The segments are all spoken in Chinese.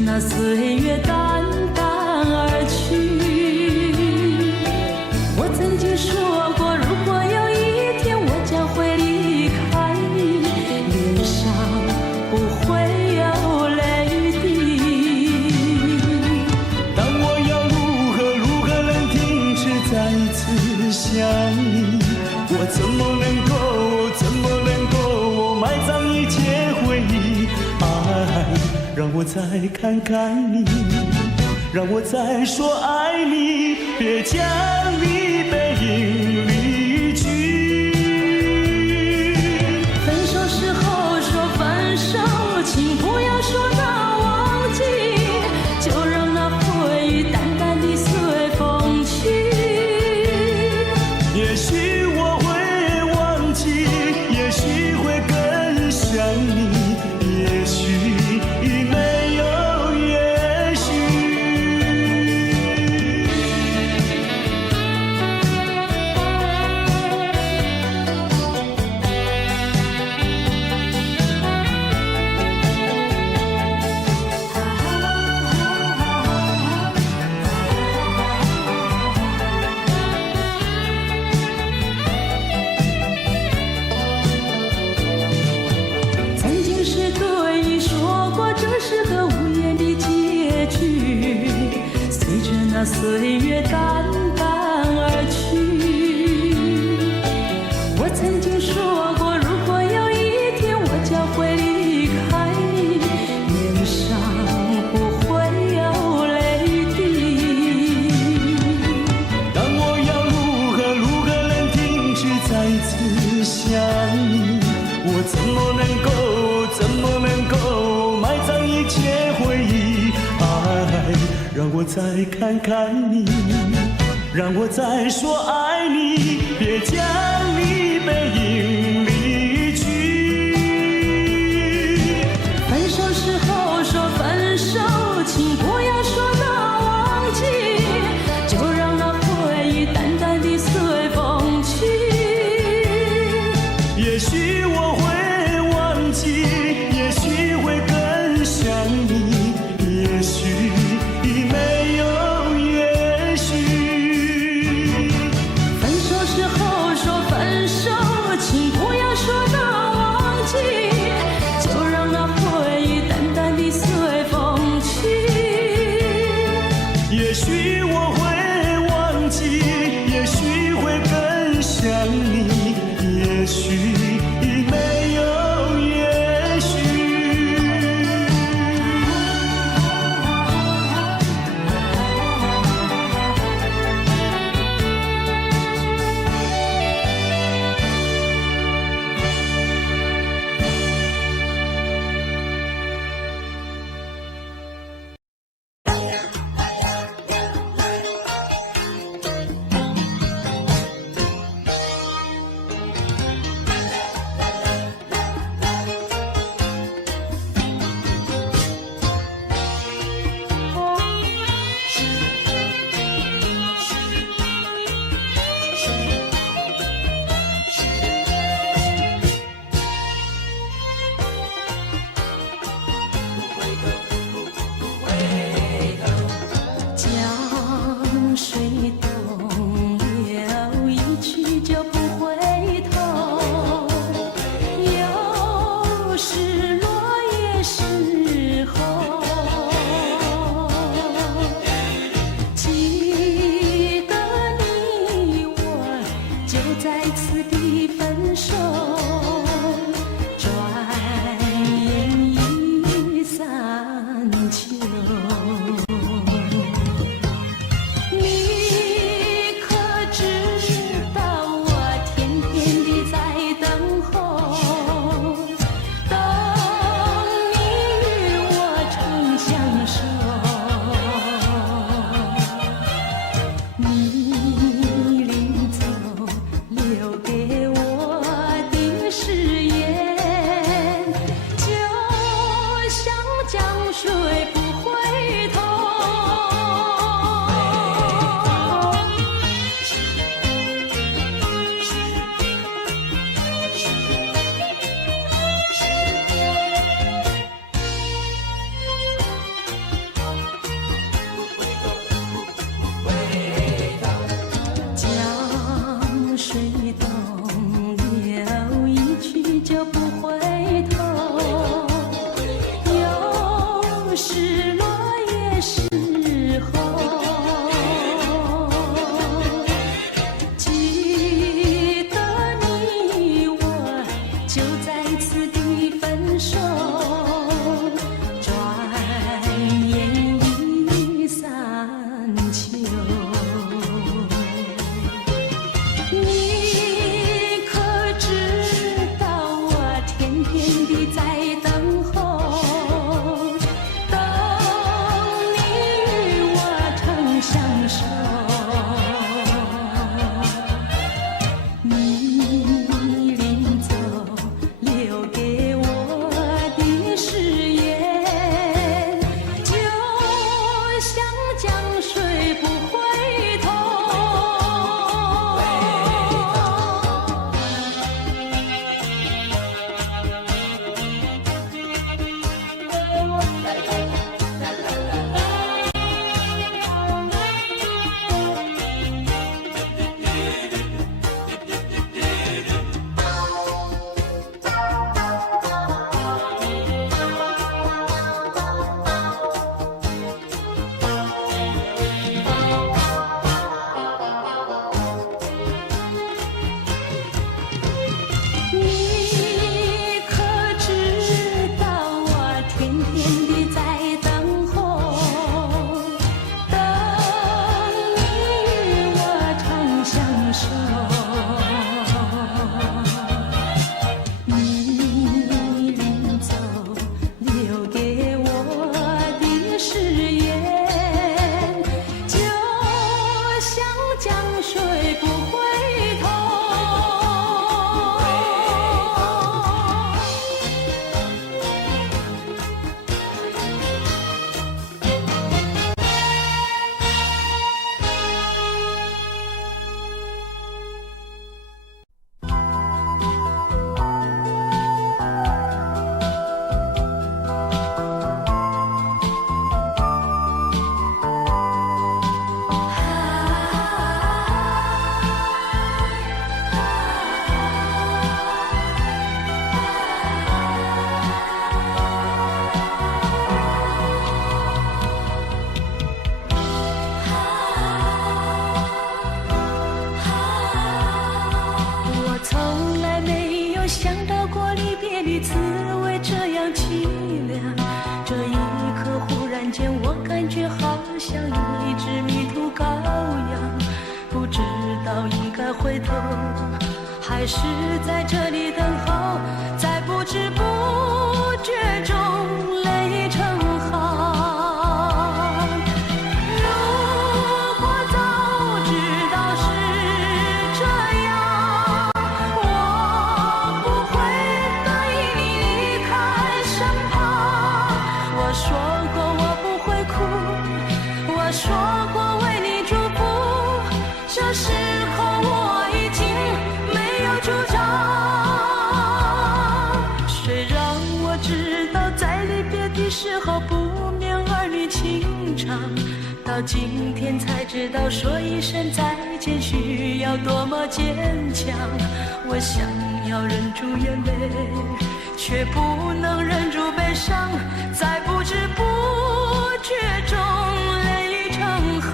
那岁月淡淡而去。我曾经说过，如果有一天我将会离开你，脸上不会有泪滴。但我要如何能停止再次想你？我怎么能够埋葬一切回忆？让我再看看你，让我再说爱你，别将你背影离去。分手时候说分手，请不要说那忘记，就让那回忆淡淡地随风去。也许我会忘记，也许会更想你，也许没有也许。曾经是对你说过，这是个无言的结局，随着那岁月淡淡而去。我曾经说过，如果有一天我将会离开你，脸上不会有泪滴。但我要如何能停止再次想你？我怎么能够埋葬一切回忆？让我再看看你，让我再说爱你，别将你背影离去。分手时候说分手，请不要说那忘记，就让那回忆淡淡地随风去。也许我会忘记，也许会更想你，也许没有也许。分手时候说分时候，记得你我就在此地分手，转眼已三秋。你可知道我天天地在等候，等你与我成相守。你临走留给我的誓言，就像江水不回头。你可知道我天天地在等候，等你与我长相守。你临走留给我的誓言，就像江水不回头。我从来没有想到过离别的滋味这样凄凉，这一刻忽然间我感觉好像一只迷途羔羊，不知道应该回头还是在这里等候，在不知不觉中泪成行。如果早知道是这样，我不会答应你离开身旁。我说过我不会哭，我说过为你祝福，这时候我已经没有主张。虽然我知道在离别的时候不免儿女情长，到今天才知道说一声再见需要多么坚强。我想要忍住眼泪，却不能忍住悲伤，在不知不觉中泪成行。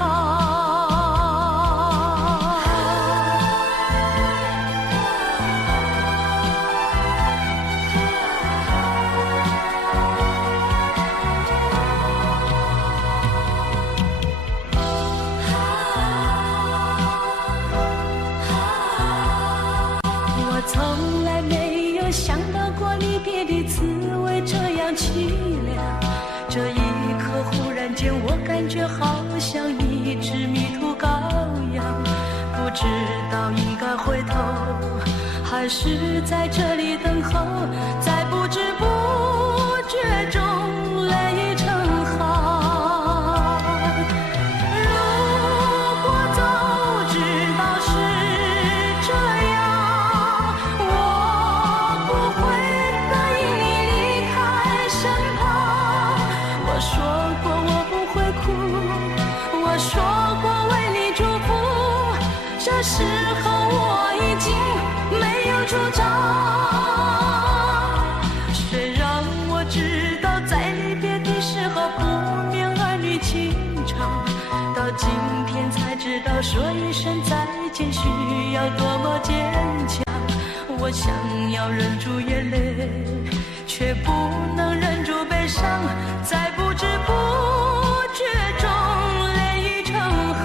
我从来没有想到过离别的滋味这样凄凉，这一刻忽然间我感觉好像一只迷途羔羊，不知道应该回头还是在这里等候，在不知不觉中泪成行。如果早知道是这样，我不会答应你离开身旁。我说过我不会哭，我说过为你祝福，这时候我已经没有主张。虽然我知道在离别的时候不免儿女情说一声再见需要多么坚强，我想要忍住眼泪，却不能忍住悲伤，在不知不觉中泪成行。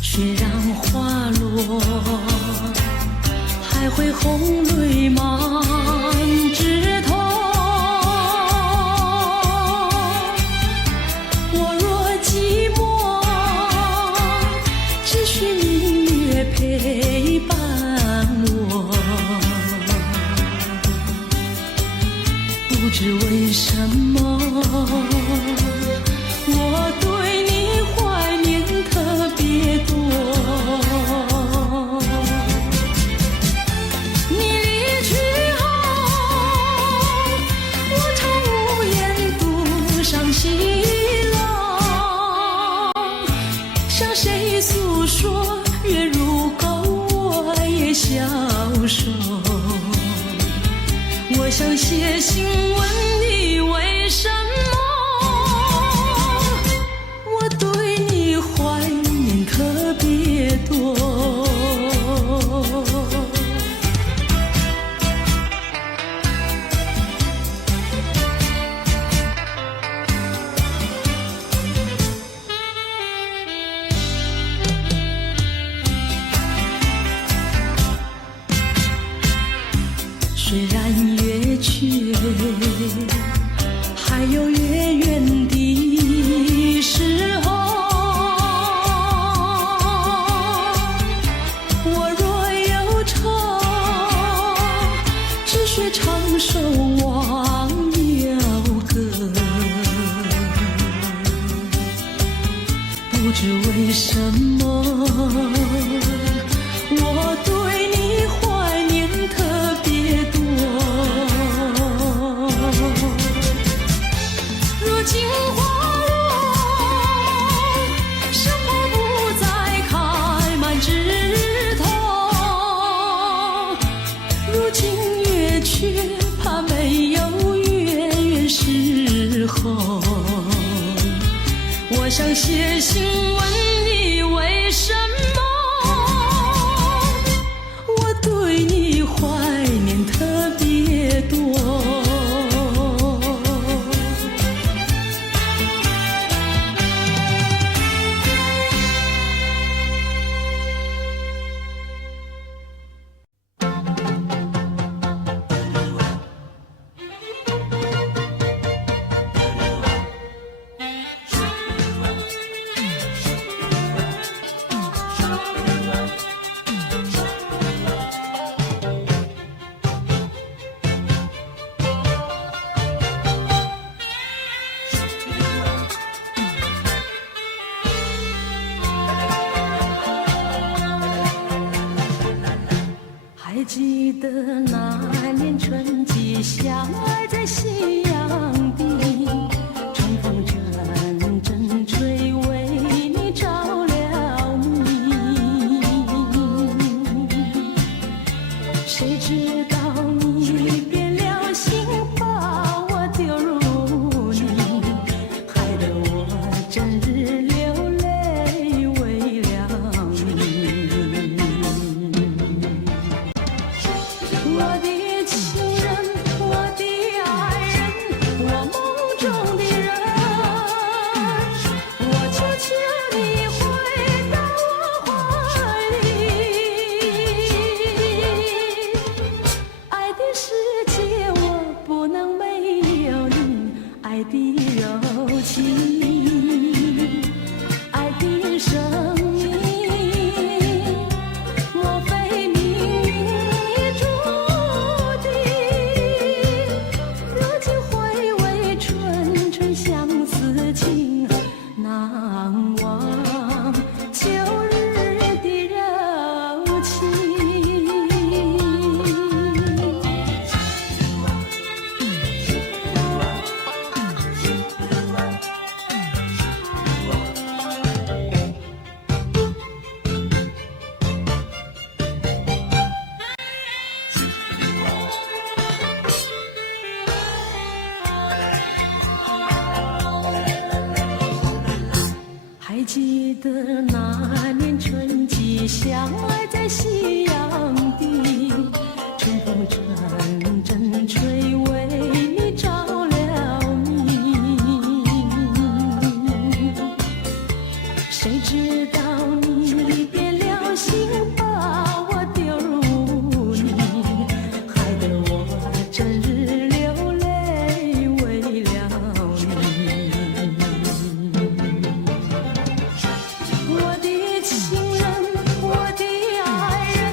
雪让花落，还会红泪满枝头。我若寂寞，只需明月陪伴我。不知为什么，我对你怀念特别多。你离去后，我常无言独伤心了。向谁诉说，月如钩，我也消瘦。我想写信问你为什么，我对你怀念特别多。虽然月缺，还有月圆的时候。我若忧愁，只需唱首忘忧歌。不知为什么，我对你怀念特别多。如今花落，生活不再开满枝头。如今月缺，怕没有月圆时候。我想写信问你为什么，我对你怀念特别多。还记得那年春季，相爱在夕阳地，春风阵阵吹，为你着了迷。谁知道你变了心，把我丢入泥，害得我整日流泪为了你。我的情人，我的爱人，我梦中的人，我求求你回到我怀里。情。还记得那年春季，相爱在夕阳地，春风阵阵吹，为你着了迷。谁知道你变了心，把我丢入泥，害得我整日流泪为了你。我的情人，我的爱人，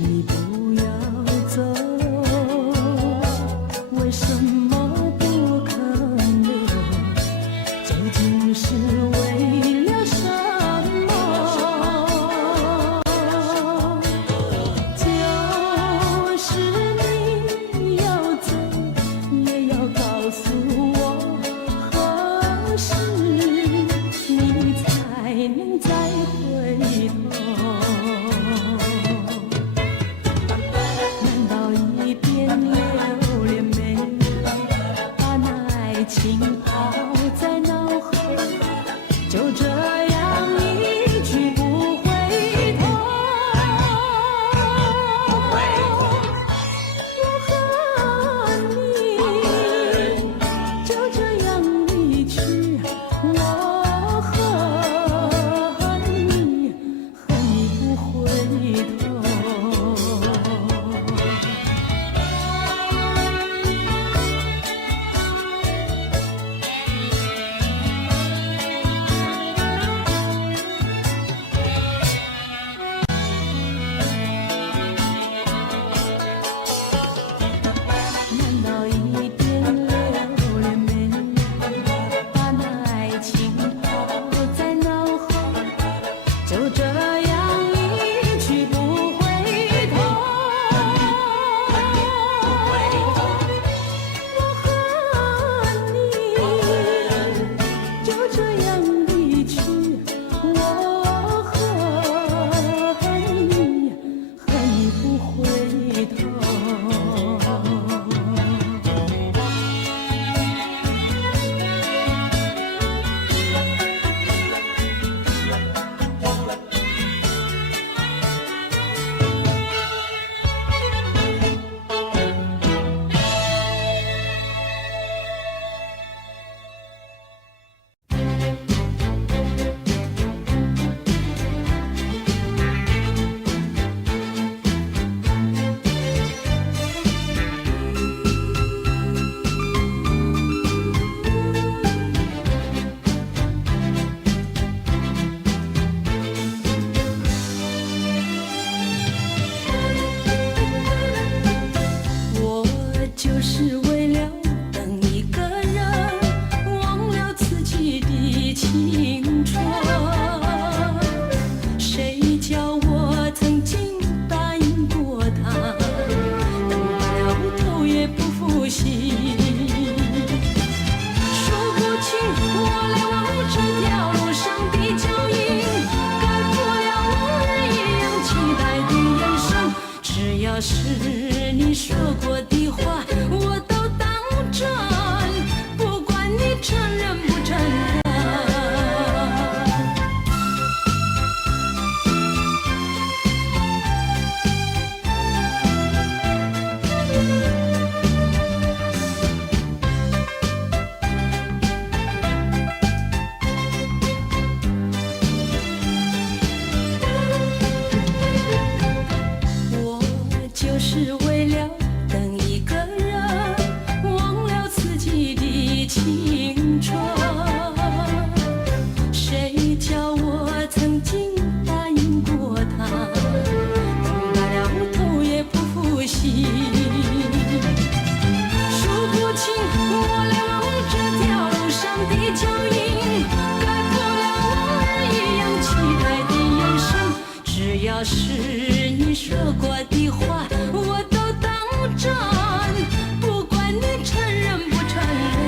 你不要走，为什么不肯留？究竟是为了什么？就是你要走，也要告诉我何时你才能再回头。难道一边流连没把那爱情抛在脑后，就这样一去不回头？我和你就这样离去，我恨你，恨你不回头。难道一边流连没把那爱情抛在脑后，就这样一去不回头？我和你就这样离去，我恨你，恨你不回头。我就是为了等一个人，忘了自己的青春。谁叫我曾经答应过他，等到了头也不负心。说不清我来往这条路上的脚印，改不了我日一样期待的眼神。只要是你说过的话，我都当真，不管你承认不承认。我就是为了等一个人，忘了自己的青春。谁叫我曾经答应过他，等到了头也不负心。数不清我来往这条路上的脚印，改不了我日一样期待的眼神。只要是你说过的话，我都当真，不管你承认不承认。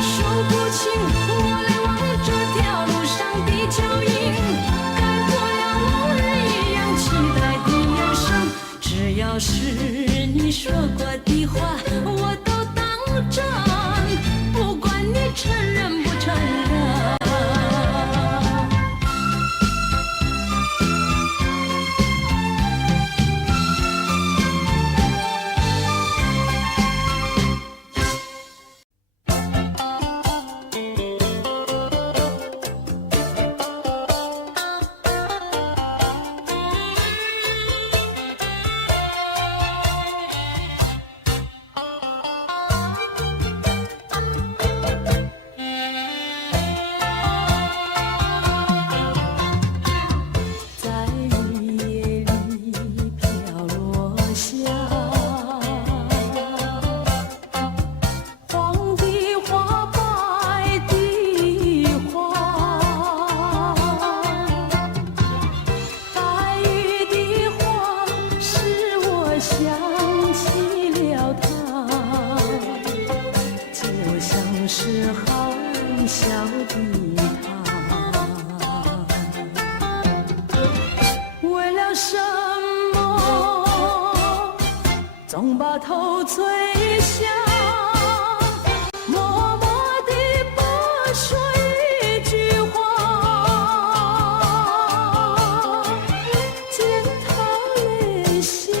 说不清我来往这条路上的脚印，该过了往日一样期待的眼神，只要是你说过的话我都当真，不管你承认不承认。为了什么总把头垂下，默默地不说一句话，见他泪下，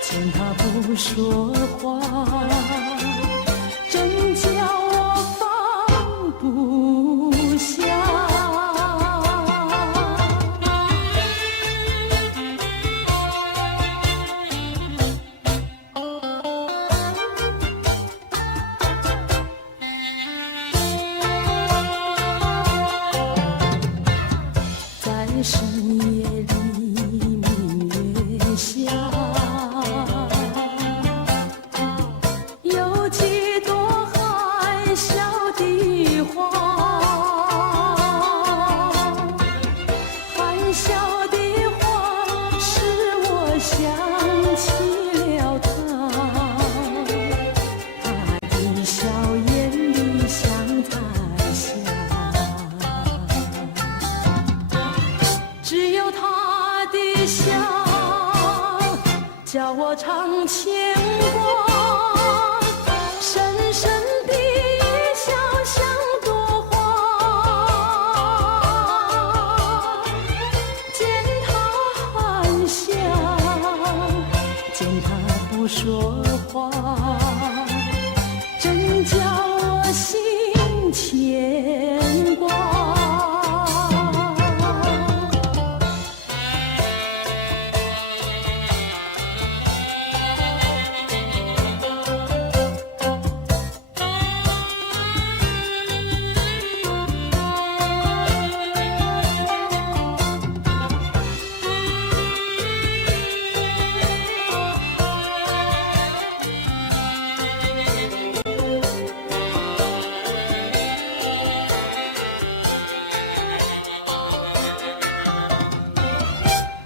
见他不说话，真叫我放不下。深夜里明月下，有几朵含笑的花，含笑的花使我想起了他，他的笑眼里像彩霞，只有他的笑叫我常牵挂，深深的笑像朵花，见他含笑，见他不说话，真叫我心牵挂。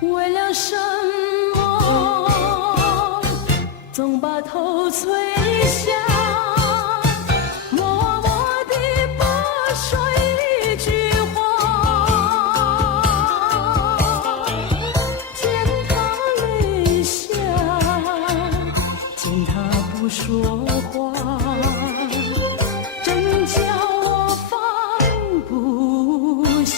为了什么总把头垂下，默默地不说一句话，见他泪下，见他不说话，真叫我放不下。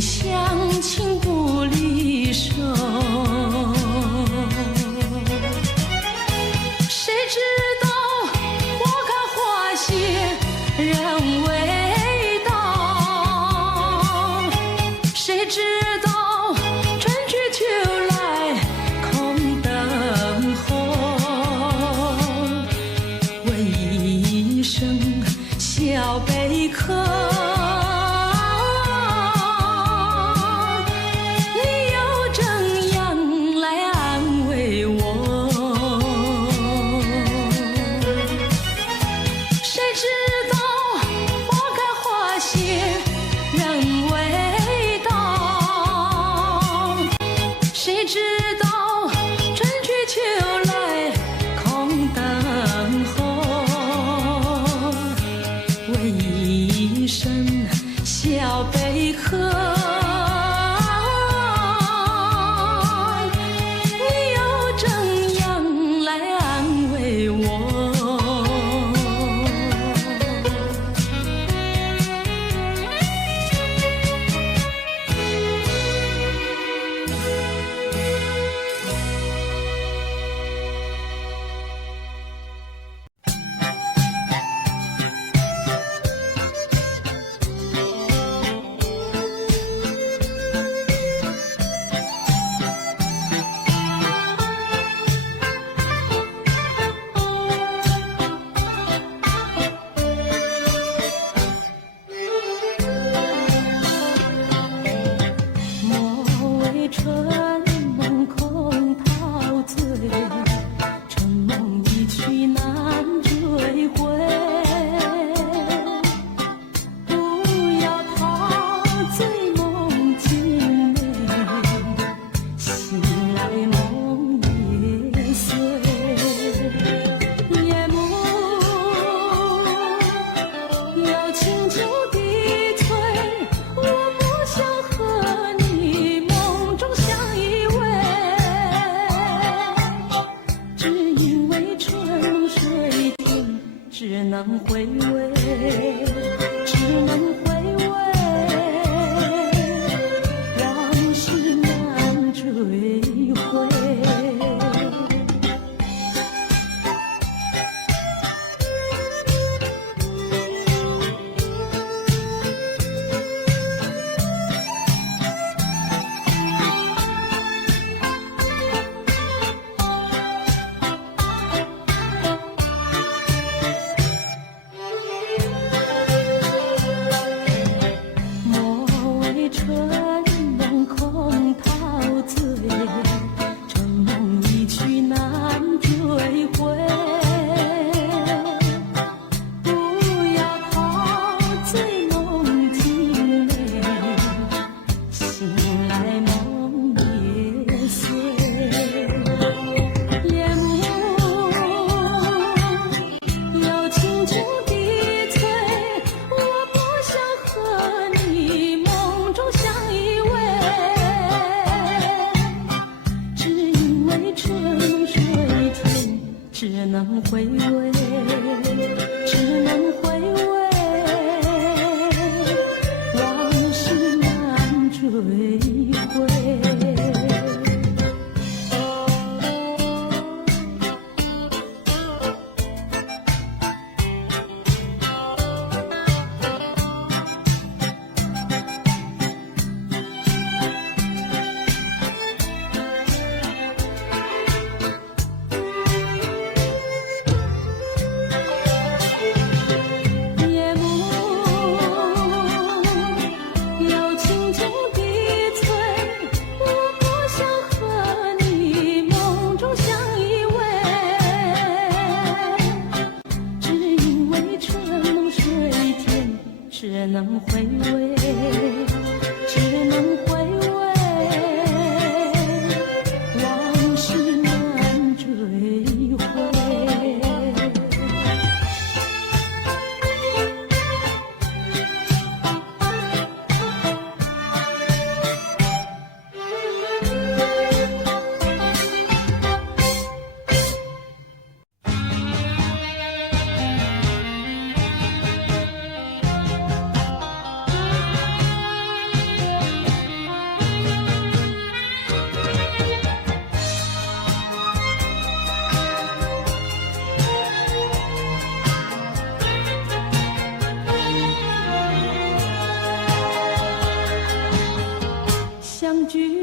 你乡情不离手。谁知道花开花谢人未到，谁知道春去秋来空等候。问一声小贝壳，你有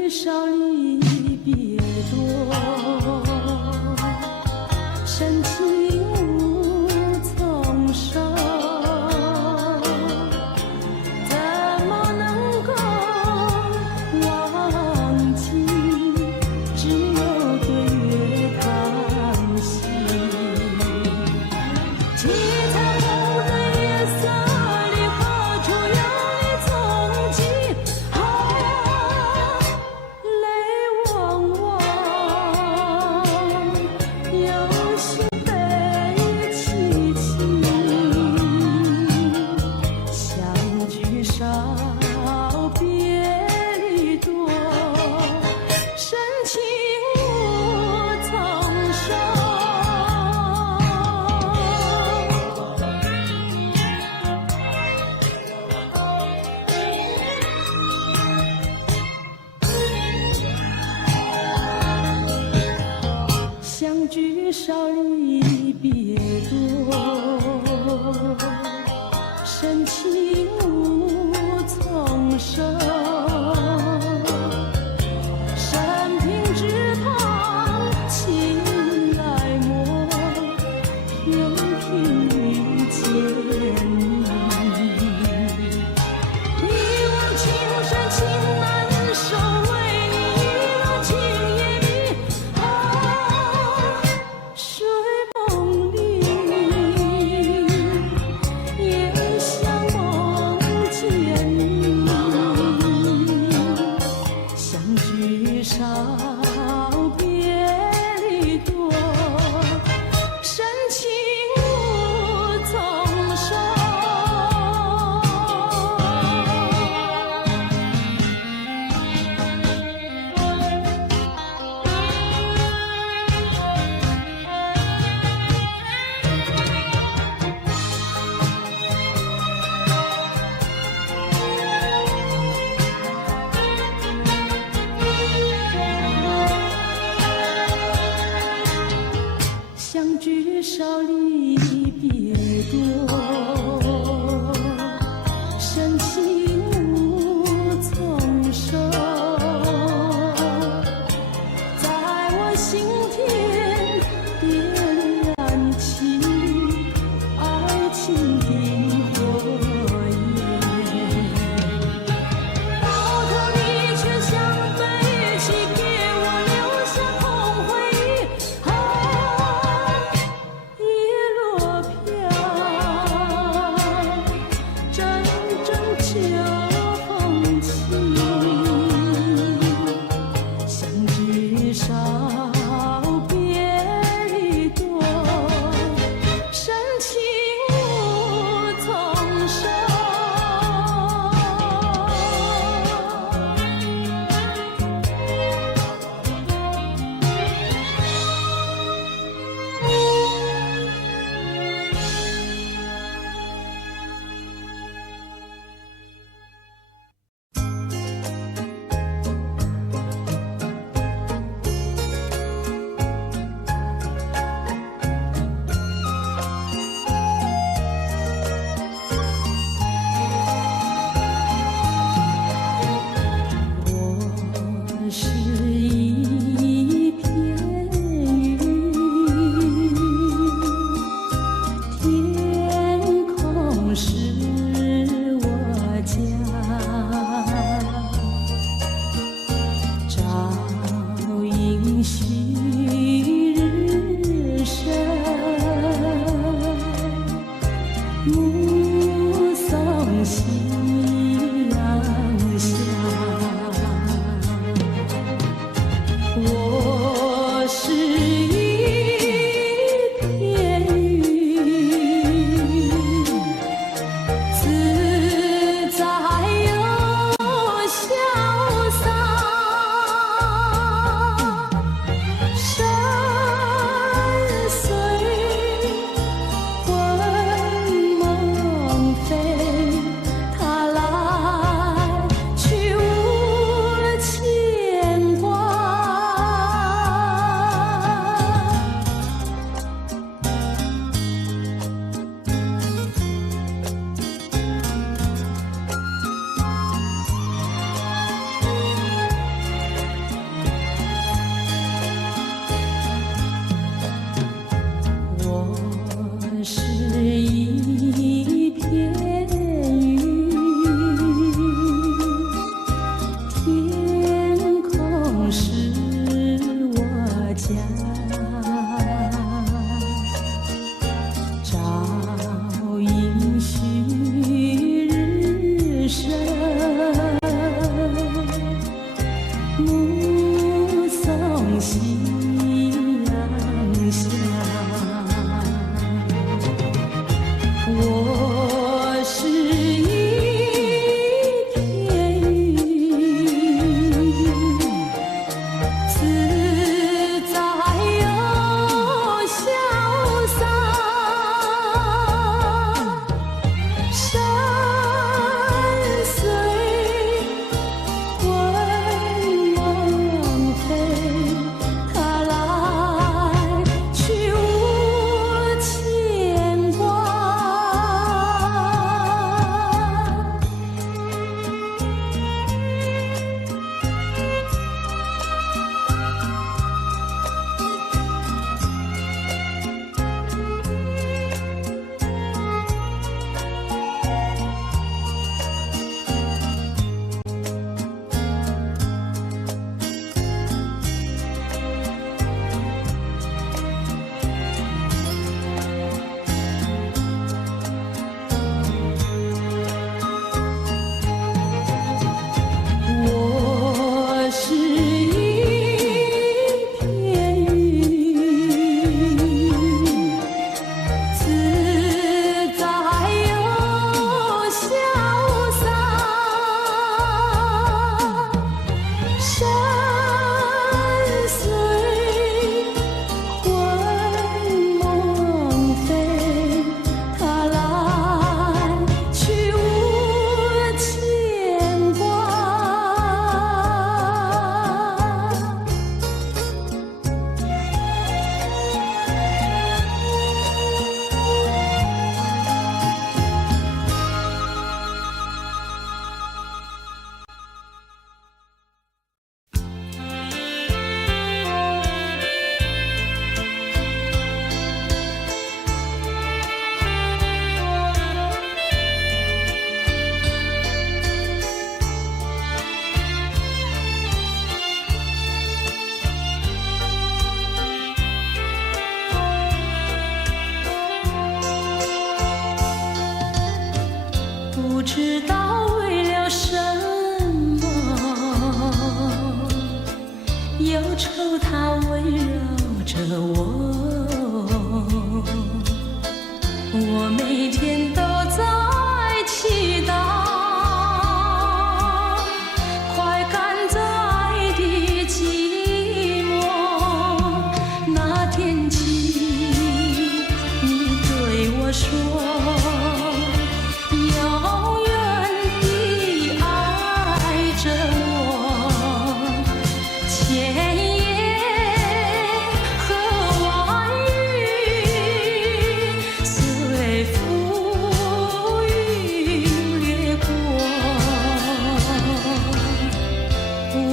聚少离别多，深情无从说，怎么能够忘记？只有对月叹息。七彩虹的夜色里，何处有你踪迹？泪汪汪，有心悲戚戚，相聚少，别离多，深情无从说。相聚少离别多，深情无从说。山平之旁，情来磨，偏偏遇见你。一往情深情难收，为你一往情也迷。睡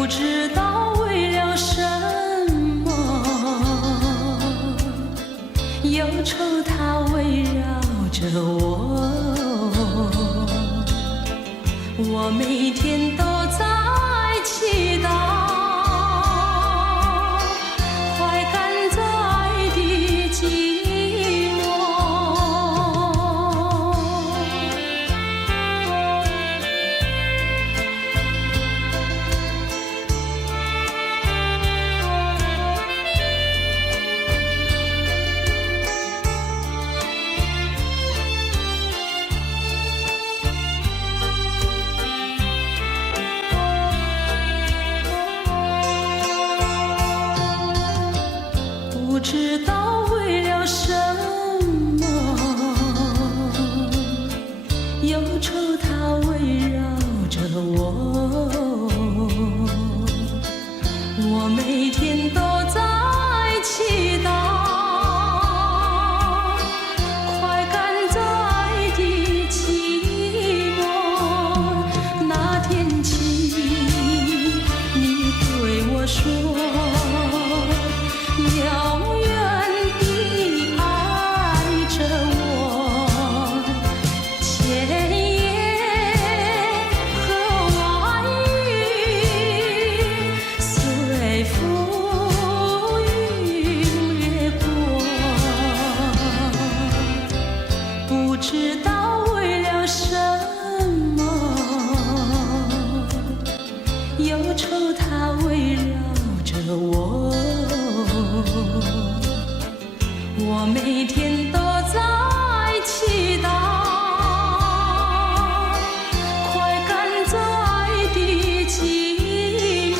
不知道为了什么，忧愁它围绕着我，我每天都在祈祷，快赶在的寂寞。不知道为了什么，忧愁它围绕着我，我每天都在祈祷，快赶在的寂寞。那天起，你对我说，永远地爱着我，千言和万语随浮云掠过，不知道为了什么，忧愁它围绕着我，我每天都在祈祷，快赶在的寂寞。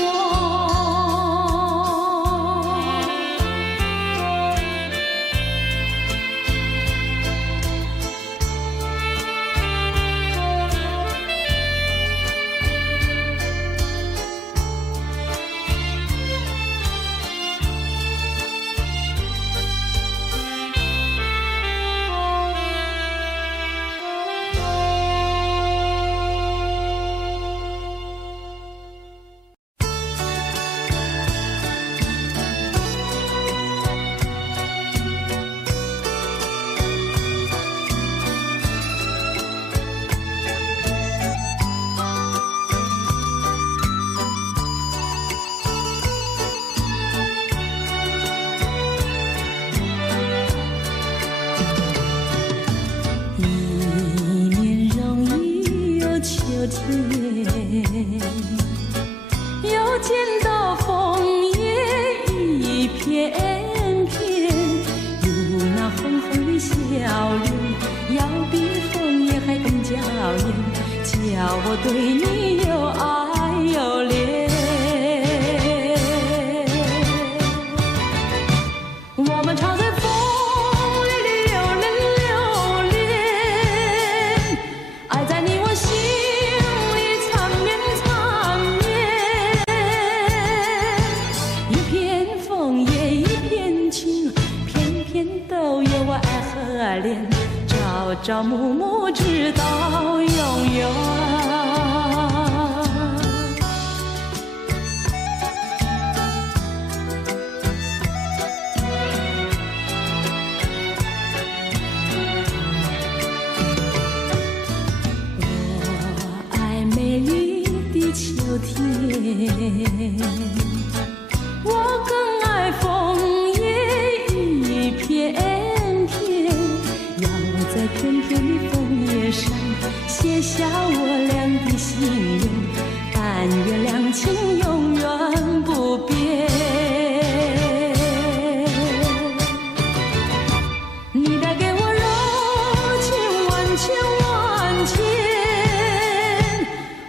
又见到枫叶一片片，有那红红的笑脸，要比枫叶还更娇艳，叫我对你又爱又恋。我们常在风里流连流连，爱在你我心里缠绵缠绵，一片枫叶一片情，片片都有我爱和恋，朝朝暮暮直到永远。秋天，我更爱枫叶一片片，要在片片的枫叶上写下我俩的心愿，但愿两情永远不变。你带给我柔情万千万千，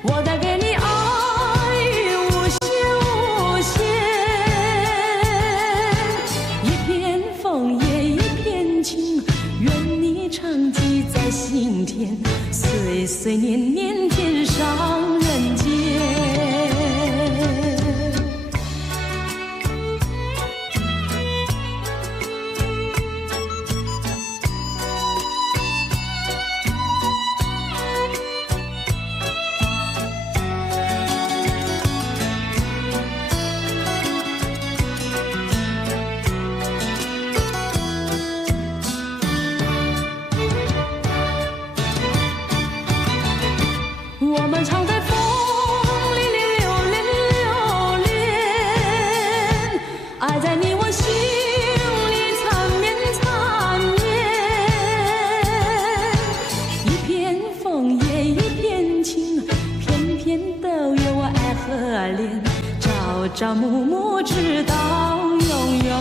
我带给你爱心田，岁岁年年天上人间。朝朝暮暮直到永远。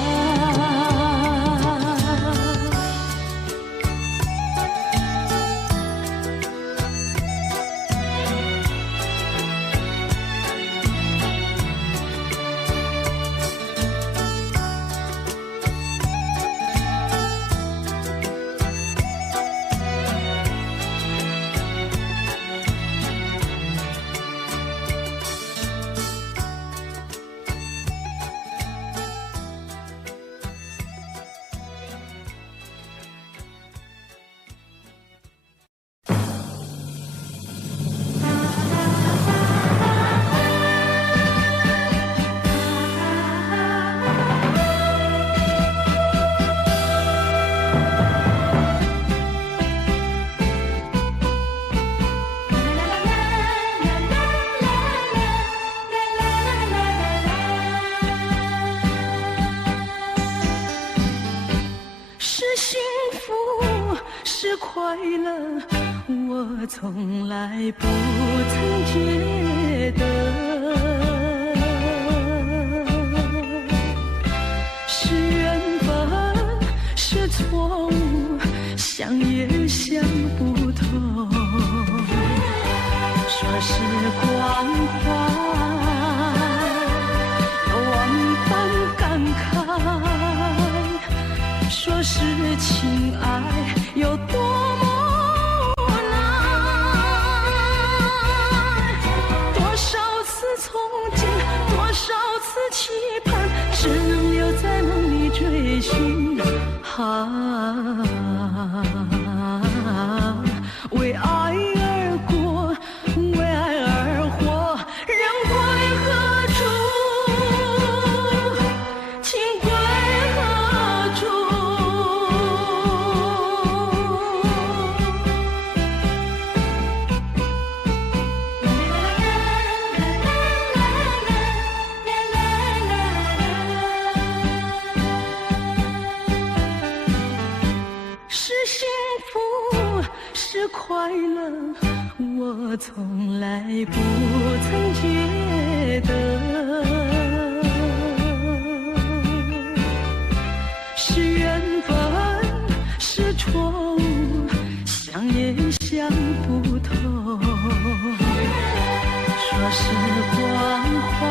快乐，我从来不曾觉得是缘分，是错误，想也想不透。说时光快，有万般感慨，说是情爱有多么无奈，多少次憧憬，多少次期盼，只能留在梦里追寻。为爱而过，为爱而活，人归何处？情归何处？是幸福，是快乐，我从来不曾觉得是缘分，是错误，想也想不透。说时光快，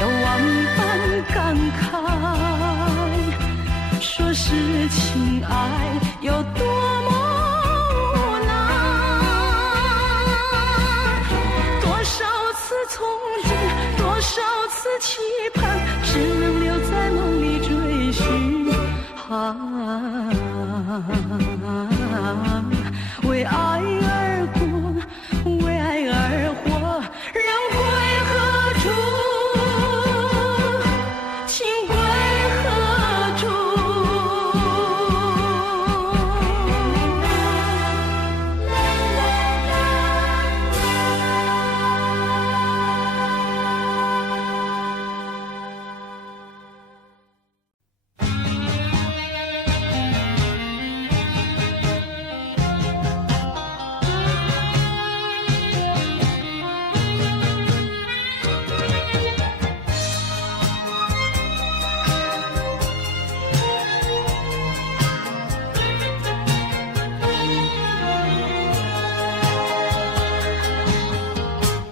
有万般感慨，说是情爱有多么无奈，多少次憧憬，多少次期盼，只能留在梦里追寻。为爱而过，为爱而活，人归何处？情归何处？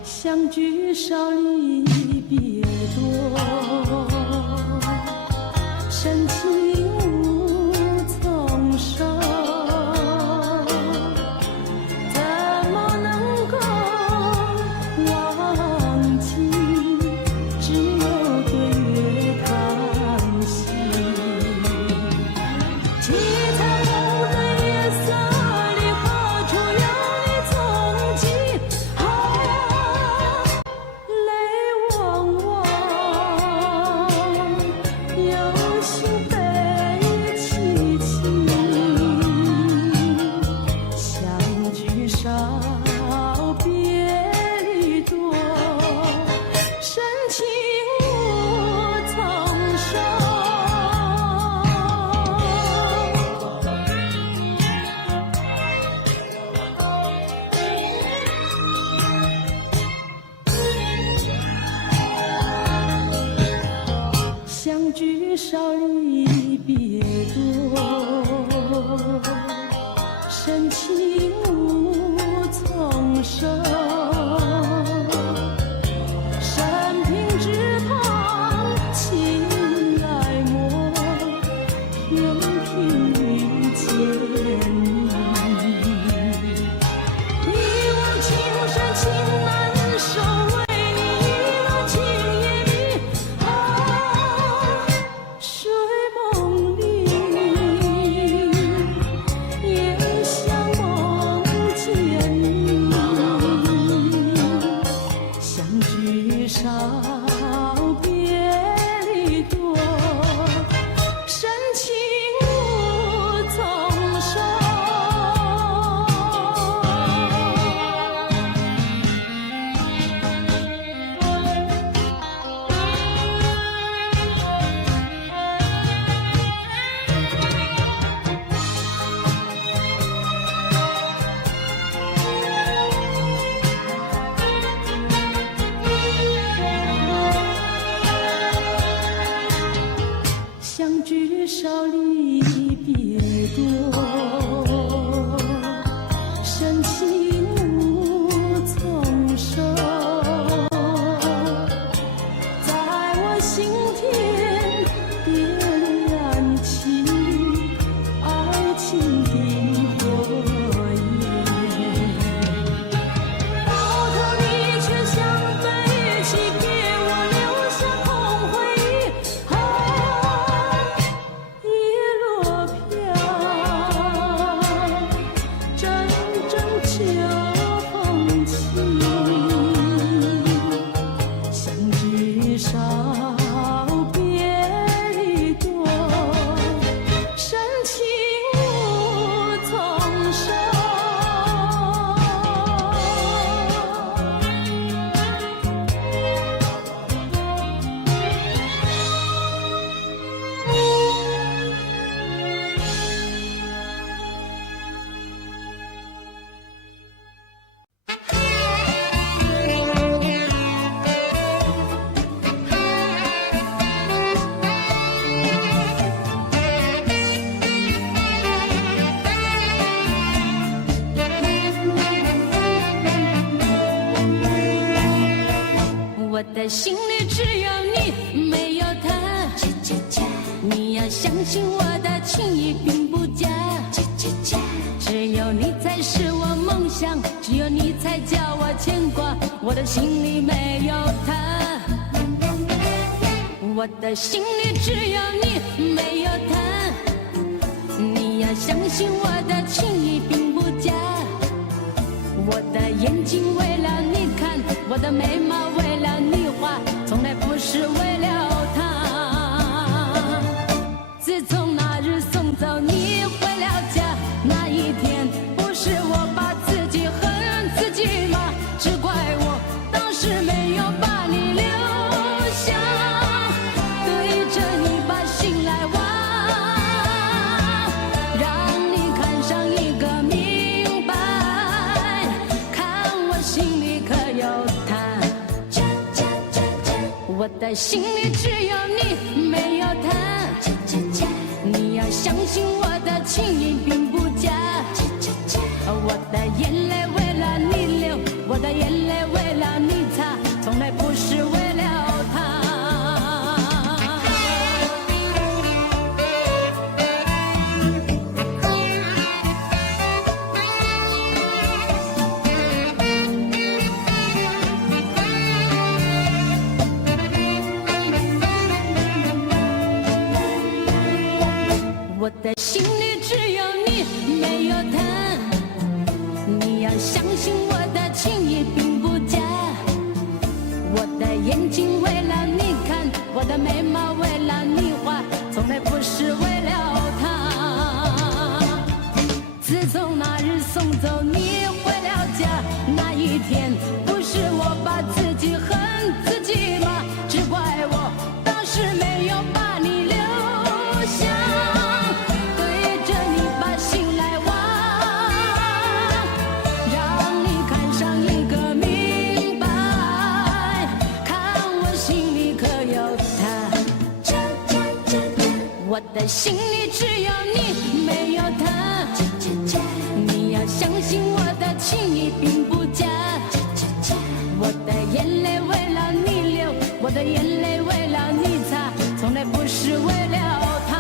相聚少，离别多，深情无从收，怎么能够忘记？只有对月叹息。凄惨无的夜色里，何处有你踪迹？泪汪汪。少别离多，深情无从说。相聚少离别多，深情无从说。在我心田点燃起爱情的火焰，到头你却像飞起，给我留下空回忆。叶落飘，阵阵秋风起，相聚少别离多，深情无从说。我的心里只有你，没有他。你要相信我的情意并不假。只有你才是我梦想，只有你才叫我牵挂。我的心里没有他。我的心里只有你，没有他。你要相信我的情意并不假。我的眼睛为了你看，我的眉毛为了你画，从来不是为了他。自从那日送走你回了家，那一天不是我把自己恨自己吗？只怪我当时没有把你留下，对着你把心来挖，让你看上一个明白，看我心里可有他。我的心里只有你，没有他。你要相信我的情意并不假。我的眼泪为了你流，我的眼泪为了你擦，从来不是为了他。我的心里只有你，没有他。你要相信我的情意并不假。我的眼睛为了你看，我的眉毛为了你画，从来不是为了他。自从那日送走你回了家，那一天不是我把自己恨自己吗？只怪我当时没有把你留下，对着你把心来挖，让你看上一个明白，看我心里可有他。我的心里只有你，没有他。你要相信我的情意并不假。我的眼泪为了你流，我的眼泪为了你擦，从来不是为了他。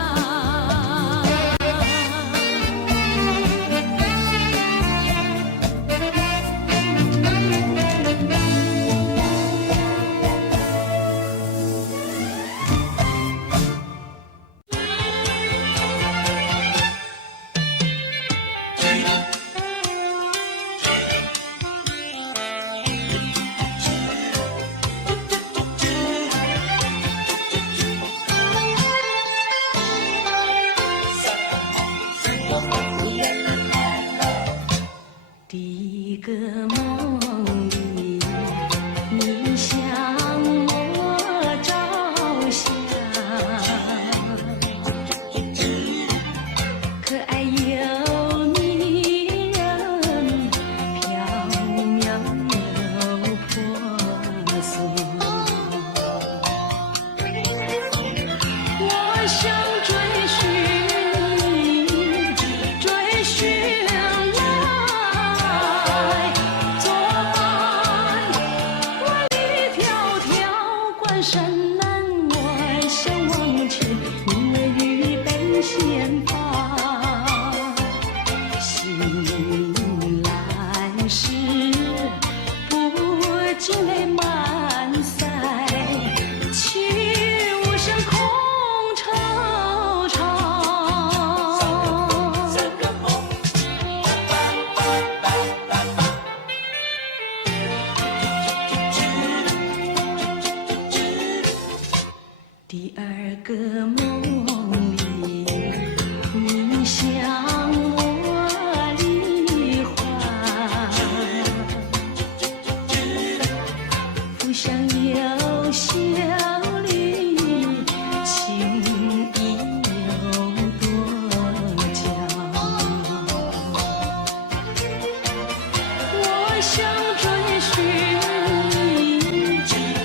索。我想追寻你，追寻来作伴。万里迢迢关山难外，相望前，你为预备先发。醒来时，不尽泪满腮，泣无声空惆怅。第二个梦里，你向我离怀，浮想有笑里，情意有多娇。我想追寻你，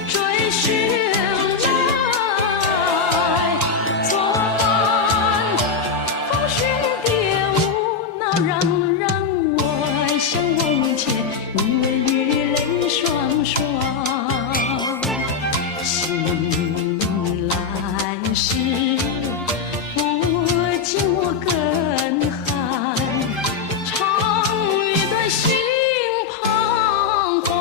追寻来作伴。风寻蝶舞闹嚷嚷，我相望前，你为雨泪双双。醒来时，不禁我更寒，长夜短，心彷徨。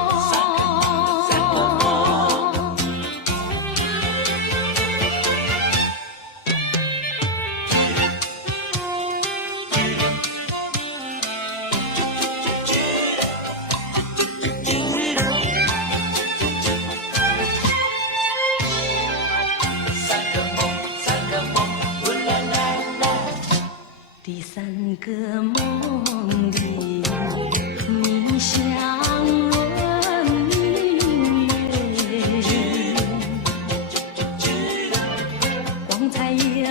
第三个梦里，你像若明月，光彩有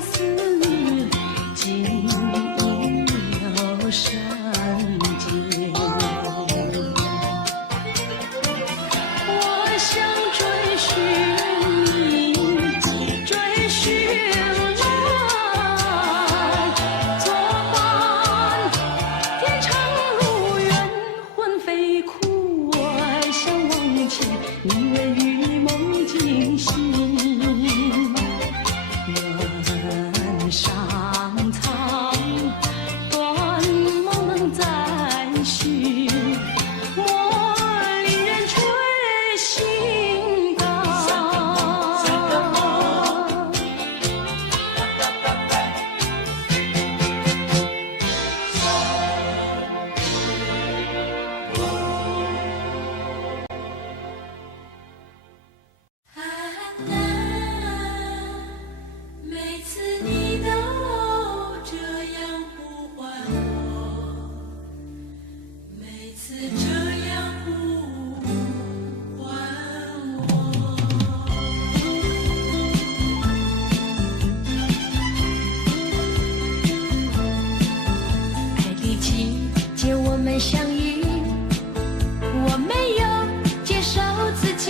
丝，晶莹有圣洁。我想追寻你，追寻来作伴。天长路远，魂飞哭，我相望前，你为与梦惊醒。原上苍，断梦能再续，莫令人吹心肝。每次你都这样呼唤我，每次这样呼唤我。爱的季节我们相遇，我没有接受自己，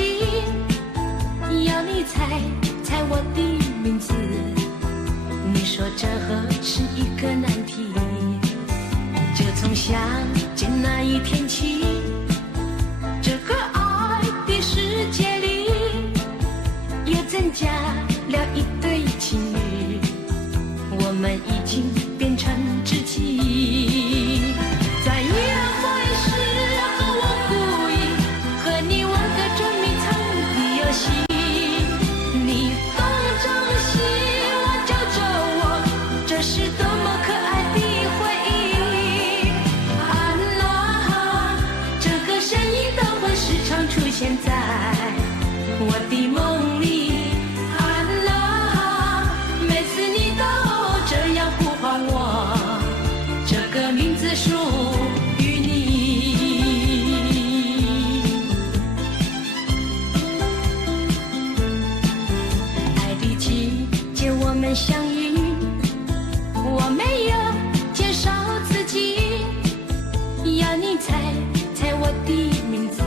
要你猜猜我的名字。你说这何是一个难题，就从相见那一天起，这个爱的世界里又增加了一对情侣，我们已经变成知己。在约会时和我故意和你玩个捉迷藏的游戏，你东张西望揪着我，这是多么可爱的回忆。啊啦，这个身影都会时常出现在我的梦里。啊啦，每次你都这样呼唤我，这个名字属于你。爱的季节我们相遇，我没有介绍自己，要你猜猜我的名字。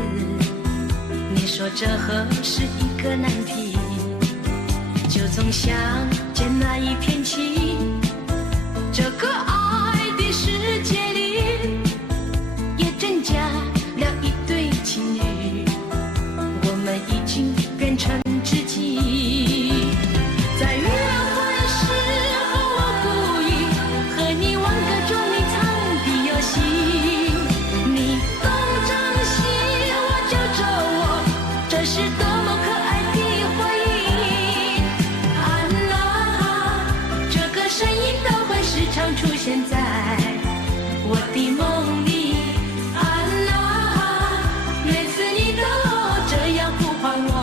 说这何是一个难题，就从相见那一天起，这个爱的世界里也增加了一对情侣，我们已经变成知己。在约会时候我故意和你玩个捉迷藏的游戏，你东张西我就着我，这是多么可爱的回忆。安娜，这个声音都会时常出现在我的梦里。安娜，每次你都这样呼唤我，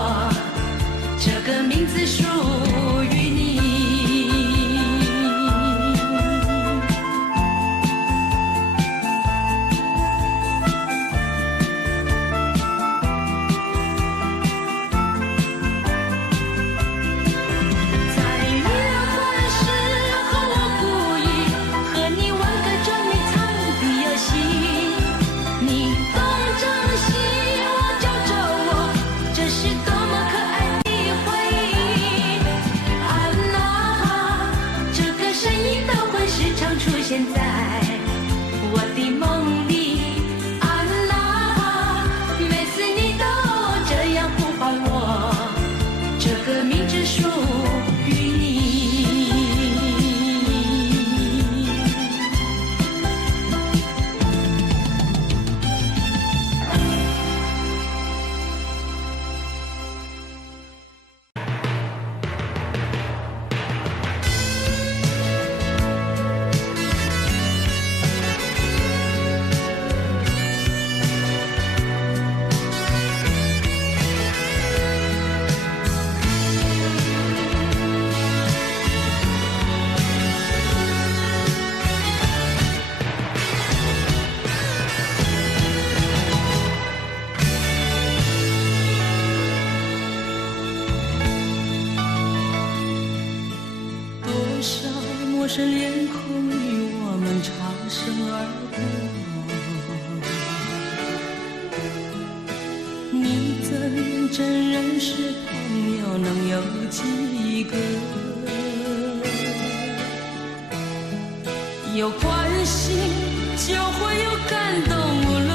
这个名字属于你。在约会时候我故意和你玩个捉迷藏的游戏，你东张西我就着我，这是多么可爱的回忆。安娜，这个声音都会时常出现在我的梦里。安娜，每次你都这样呼唤我，这个名字属于你。多少陌生脸孔与我们擦身而过，你怎真认识朋友能有几个？有关系就会有感动，无论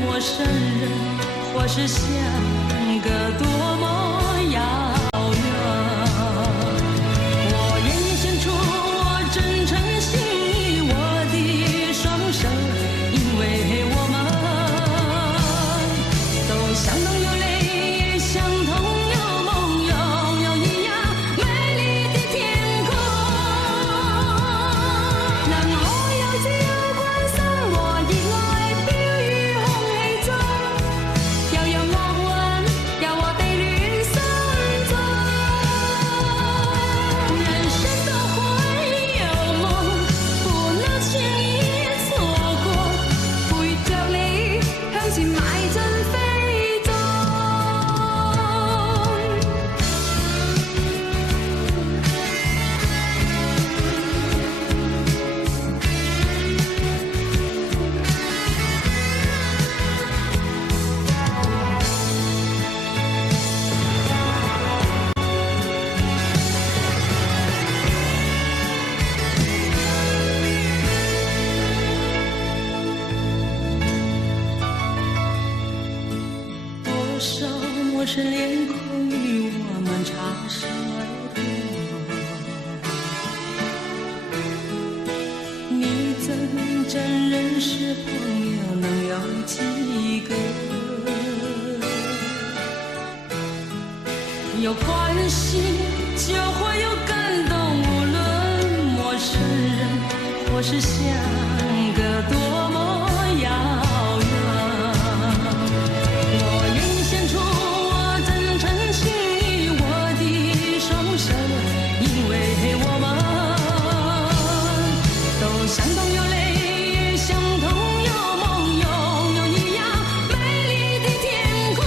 陌生人或是相隔多么遥远。我愿意献出我真诚心意，我的双手，因为我们都相同有泪，相同有梦，拥有一样美丽的天空。能可有自由關心和熱愛飄於空氣中，又有樂韻柔和地戀心中。人生都會有夢，不能輕易錯過，陪着你向前邁進飛縱。多少陌生脸孔与我们擦身而过，你怎真认识朋友能有几个？有关系就会有感动，无论陌生人或是相隔多么遥远。我愿意献出我真诚心意，我的双手，因为我们都相同有泪，相同有梦，拥有一样美丽的天空。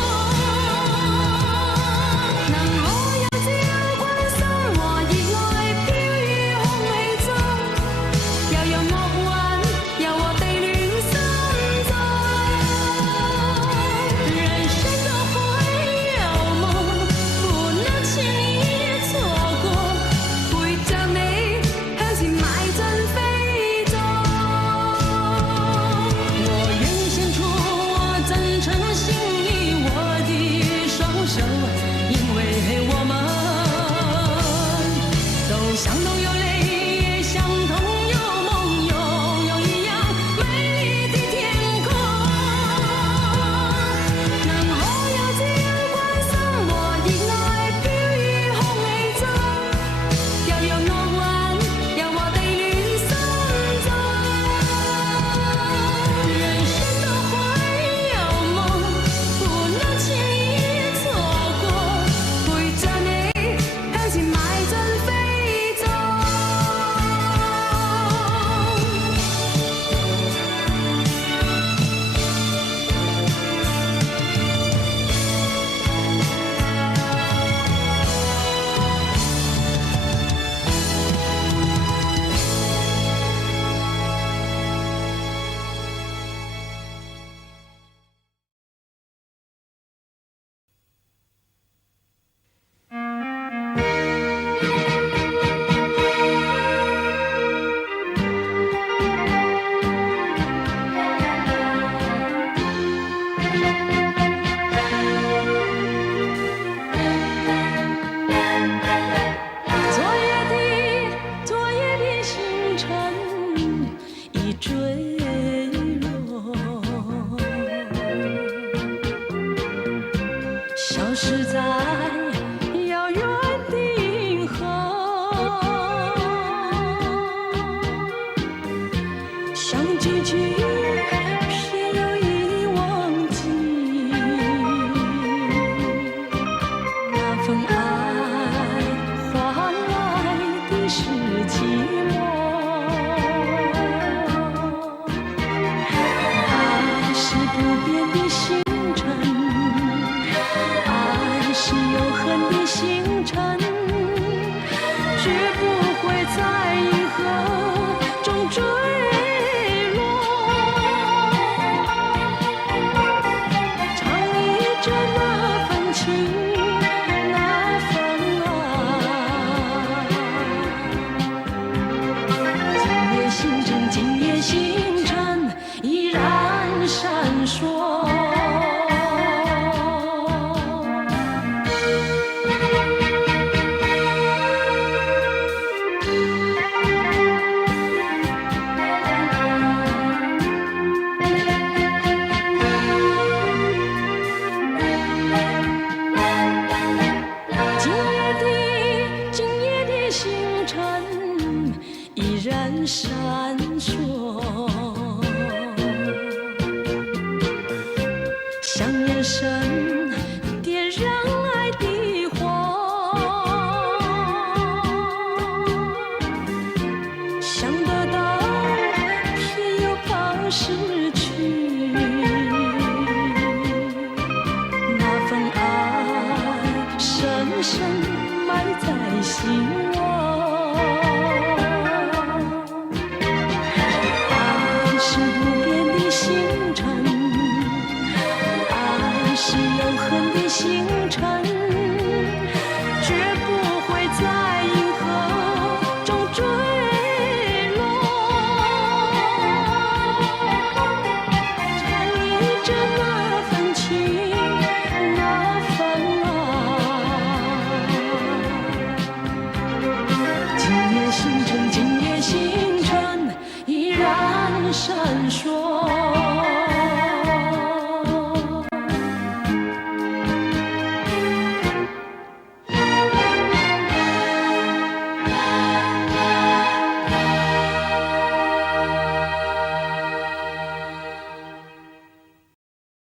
能可有自由關心和熱愛飄於空氣中，又有樂韻消失在遥远的银河，像句句偏又已忘记，那份爱换来的是寂寞。爱是不变的星辰，爱是永恒的星辰，绝不会在银河中坠落。唱忆着那份情，那份爱。今夜星辰，今夜星辰依然闪烁。今夜的星辰依然闪烁，像眼神点燃爱的火，想得到偏又怕失去，那份爱深深埋在心窝。爱是不变的星辰，爱是永恒的星辰，